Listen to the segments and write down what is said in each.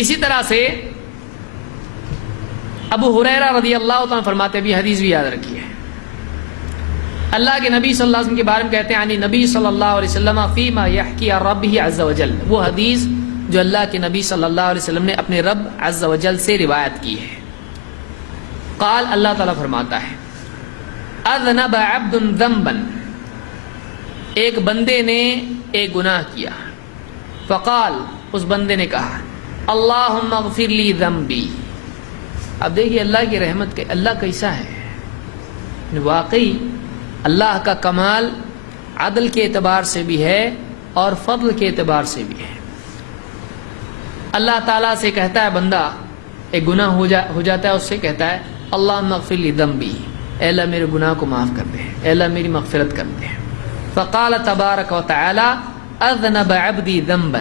اسی طرح سے ابو ہریرہ رضی اللہ تعالیٰ فرماتے بھی، حدیث بھی یاد رکھیے، اللہ کے نبی صلی اللہ علیہ وسلم کے بارے میں کہتے ہیں، نبی صلی اللہ علیہ وسلم فیما یحکی عن ربہ عز وجل، وہ حدیث جو اللہ کے نبی صلی اللہ علیہ وسلم نے اپنے رب عز وجل سے روایت کی ہے۔ قال، اللہ تعالیٰ فرماتا ہے، اذنب عبد ذنبا، ایک بندے نے ایک گناہ کیا، فقال، اس بندے نے کہا، اللہم اغفر لی ذنبی۔ اب دیکھیے اللہ کی رحمت کے، اللہ کیسا ہے، واقعی اللہ کا کمال عدل کے اعتبار سے بھی ہے اور فضل کے اعتبار سے بھی ہے۔ اللہ تعالیٰ سے کہتا ہے بندہ، ایک گناہ ہو جاتا ہے، اس سے کہتا ہے اللہم اغفر لی ذنبی، اے اللہ میرے گناہ کو معاف کر دے، اے اللہ میری مغفرت کر دے۔ فقال تبارک و تعالی اذنب عبدی ذنبا،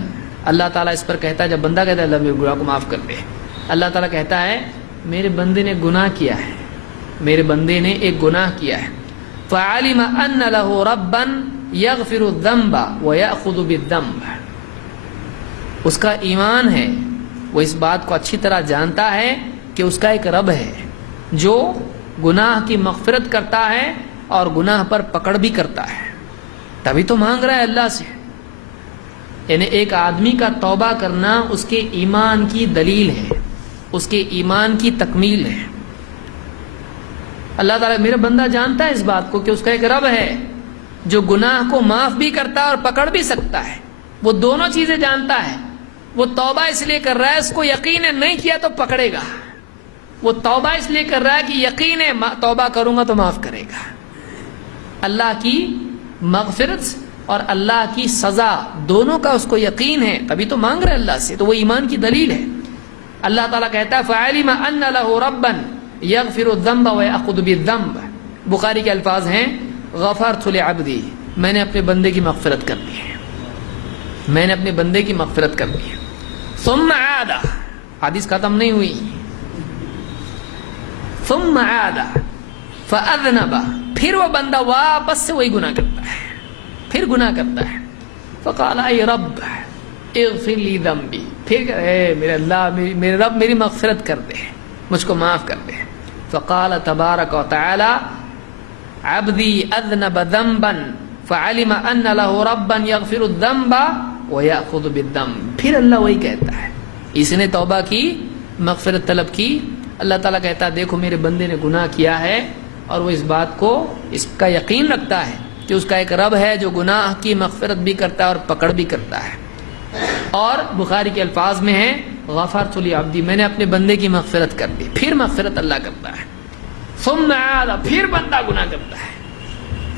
اللہ تعالیٰ اس پر کہتا ہے، جب بندہ کہتا ہے اللہ میرے گناہ کو معاف کر دے، اللہ تعالیٰ کہتا ہے میرے بندے نے گناہ کیا ہے، میرے بندے نے ایک گناہ کیا ہے۔ فعلم ان له ربا یغفر الذنب ویأخذ بالذنب، اس کا ایمان ہے، وہ اس بات کو اچھی طرح جانتا ہے کہ اس کا ایک رب ہے جو گناہ کی مغفرت کرتا ہے اور گناہ پر پکڑ بھی کرتا ہے، تبھی تو مانگ رہا ہے اللہ سے۔ یعنی ایک آدمی کا توبہ کرنا اس کے ایمان کی دلیل ہے، اس کے ایمان کی تکمیل ہے۔ اللہ تعالیٰ میرا بندہ جانتا ہے اس بات کو کہ اس کا ایک رب ہے جو گناہ کو معاف بھی کرتا ہے اور پکڑ بھی سکتا ہے، وہ دونوں چیزیں جانتا ہے۔ وہ توبہ اس لیے کر رہا ہے، اس کو یقین ہے نہیں کیا تو پکڑے گا، وہ توبہ اس لیے کر رہا ہے کہ یقین ہے توبہ کروں گا تو معاف کرے گا۔ اللہ کی مغفرت اور اللہ کی سزا دونوں کا اس کو یقین ہے، تبھی تو مانگ رہا ہے اللہ سے، تو وہ ایمان کی دلیل ہے۔ اللہ تعالیٰ کہتا ہے فَعَلِمَ أَنَّ لَهُ رَبًّا يَغْفِرُ الذَّنبَ وَيَأْخُذُ بِالذَّنبِ، بخاری کے الفاظ ہیں غفرت لعبدی، میں نے اپنے بندے کی مغفرت کر دی ہے، میں نے اپنے بندے کی مغفرت کر دی ہے۔ ثم عاد، حدیث ختم نہیں ہوئی، ثم عاد فاذنب، پھر وہ بندہ واپس سے وہی گناہ کرتا ہے، پھر گناہ کرتا ہے۔ فقال اے رب اغفر لی ذنبی، پھر کہ اے میرے اللہ، میرے رب میری مغفرت کر دے، مجھ کو معاف کر دے۔ فقال تبارک و تعالی عبدی اذنب ذنبا فعلم ان له ربا یغفر الذنب ویأخذ بالذنب، پھر اللہ وہی کہتا ہے، اس نے توبہ کی، مغفرت طلب کی، اللہ تعالیٰ کہتا ہے دیکھو میرے بندے نے گناہ کیا ہے اور وہ اس بات کو، اس کا یقین رکھتا ہے کہ اس کا ایک رب ہے جو گناہ کی مغفرت بھی کرتا ہے اور پکڑ بھی کرتا ہے۔ اور بخاری کے الفاظ میں ہے غفرت لعبدی، میں نے اپنے بندے کی مغفرت کر دی، پھر مغفرت اللہ کرتا ہے۔ ثم عاد، پھر بندہ گناہ کرتا ہے۔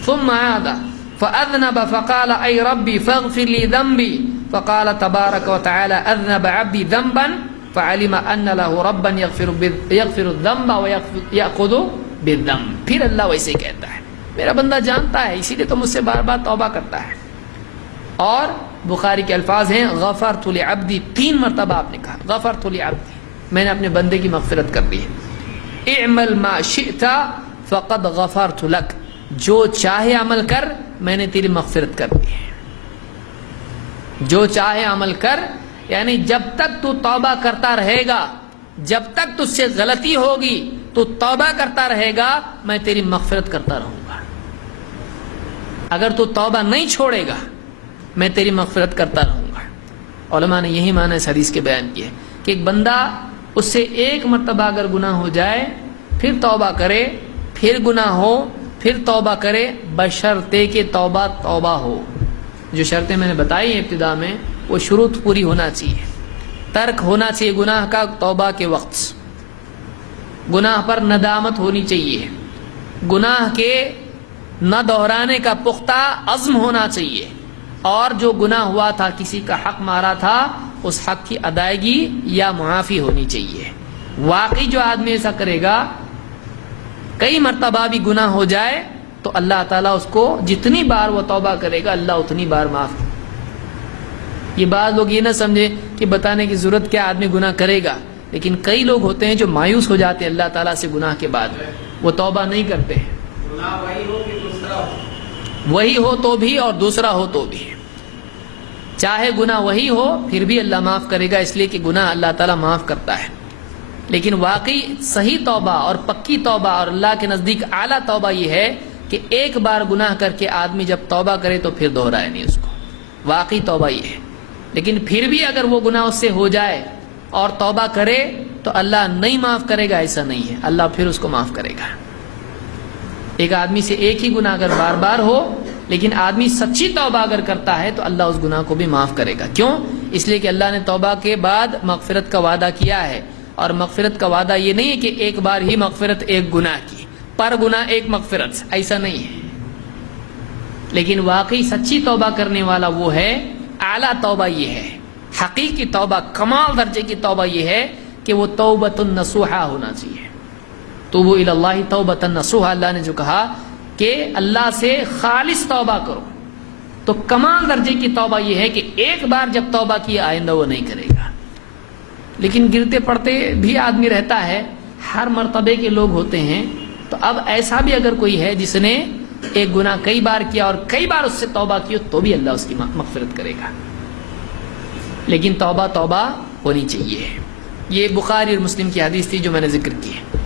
ثم عاد فاذنب فقال اے ربی فاغفر لی ذنبی، فقال تبارک و تعالی اذنب عبدی ذنبا فعلم ان له ربا یغفر الذنب ویأخذ بالذنب، پھر اللہ ویسے کہتا ہے میرا بندہ جانتا ہے، اسی لیے تو مجھ سے بار بار توبہ کرتا ہے۔ اور بخاری کے الفاظ ہیں غفرت لعبدی، 3 مرتبہ آپ نے کہا غفرت لعبدی، میں نے اپنے بندے کی مغفرت کر دی ہے۔ اعمل ما شئت فقد غفرت لک، جو چاہے عمل کر میں نے تیری مغفرت کر دی ہے، جو چاہے عمل کر، یعنی جب تک تو توبہ کرتا رہے گا، جب تک تجھ سے غلطی ہوگی تو توبہ کرتا رہے گا، میں تیری مغفرت کرتا رہوں گا۔ اگر تو توبہ نہیں چھوڑے گا میں تیری مغفرت کرتا رہوں گا۔ علماء نے یہی معنی اس حدیث کے بیان کیے کہ ایک بندہ اس سے ایک مرتبہ اگر گناہ ہو جائے پھر توبہ کرے، پھر گناہ ہو پھر توبہ کرے، بشرطے کہ توبہ توبہ ہو۔ جو شرطیں میں نے بتائی ہیں ابتدا میں، وہ شروط پوری ہونا چاہیے، ترک ہونا چاہیے گناہ کا توبہ کے وقت، گناہ پر ندامت ہونی چاہیے، گناہ کے نہ دہرانے کا پختہ عزم ہونا چاہیے، اور جو گناہ ہوا تھا، کسی کا حق مارا تھا، اس حق کی ادائیگی یا معافی ہونی چاہیے۔ واقعی جو آدمی ایسا کرے گا، کئی مرتبہ بھی گناہ ہو جائے تو اللہ تعالیٰ اس کو جتنی بار وہ توبہ کرے گا اللہ اتنی بار معاف کرے۔ یہ بعض لوگ یہ نہ سمجھے کہ بتانے کی ضرورت کیا، آدمی گناہ کرے گا، لیکن کئی لوگ ہوتے ہیں جو مایوس ہو جاتے ہیں اللہ تعالیٰ سے گناہ کے بعد، وہ توبہ نہیں کرتے ہیں، گناہ وہی ہو کہ دوسرا ہو، وہی ہو تو بھی اور دوسرا ہو تو بھی۔ چاہے گناہ وہی ہو پھر بھی اللہ معاف کرے گا، اس لیے کہ گناہ اللہ تعالیٰ معاف کرتا ہے۔ لیکن واقعی صحیح توبہ اور پکی توبہ اور اللہ کے نزدیک اعلیٰ توبہ یہ ہے کہ ایک بار گناہ کر کے آدمی جب توبہ کرے تو پھر دہرائے نہیں اس کو، واقعی توبہ یہ ہے۔ لیکن پھر بھی اگر وہ گناہ اس سے ہو جائے اور توبہ کرے تو اللہ نہیں معاف کرے گا، ایسا نہیں ہے، اللہ پھر اس کو معاف کرے گا۔ ایک آدمی سے ایک ہی گناہ اگر بار بار ہو لیکن آدمی سچی توبہ اگر کرتا ہے تو اللہ اس گناہ کو بھی معاف کرے گا۔ کیوں؟ اس لیے کہ اللہ نے توبہ کے بعد مغفرت کا وعدہ کیا ہے، اور مغفرت کا وعدہ یہ نہیں ہے کہ ایک بار ہی مغفرت ایک گناہ کی، پر گناہ ایک مغفرت، ایسا نہیں ہے۔ لیکن واقعی سچی توبہ کرنے والا وہ ہے، اعلیٰ توبہ یہ ہے، حقیقی توبہ، کمال درجے کی توبہ یہ ہے کہ وہ توبۃ نصوحہ ہونا چاہیے۔ توبوا الی اللہ توبۃ نصوحہ، اللہ نے جو کہا کہ اللہ سے خالص توبہ کرو، تو کمال درجے کی توبہ یہ ہے کہ ایک بار جب توبہ کی آئندہ وہ نہیں کرے گا۔ لیکن گرتے پڑتے بھی آدمی رہتا ہے، ہر مرتبے کے لوگ ہوتے ہیں، تو اب ایسا بھی اگر کوئی ہے جس نے ایک گناہ کئی بار کیا اور کئی بار اس سے توبہ کی تو بھی اللہ اس کی مغفرت کرے گا۔ لیکن توبہ ہونی چاہیے۔ یہ بخاری اور مسلم کی حدیث تھی جو میں نے ذکر کی ہے۔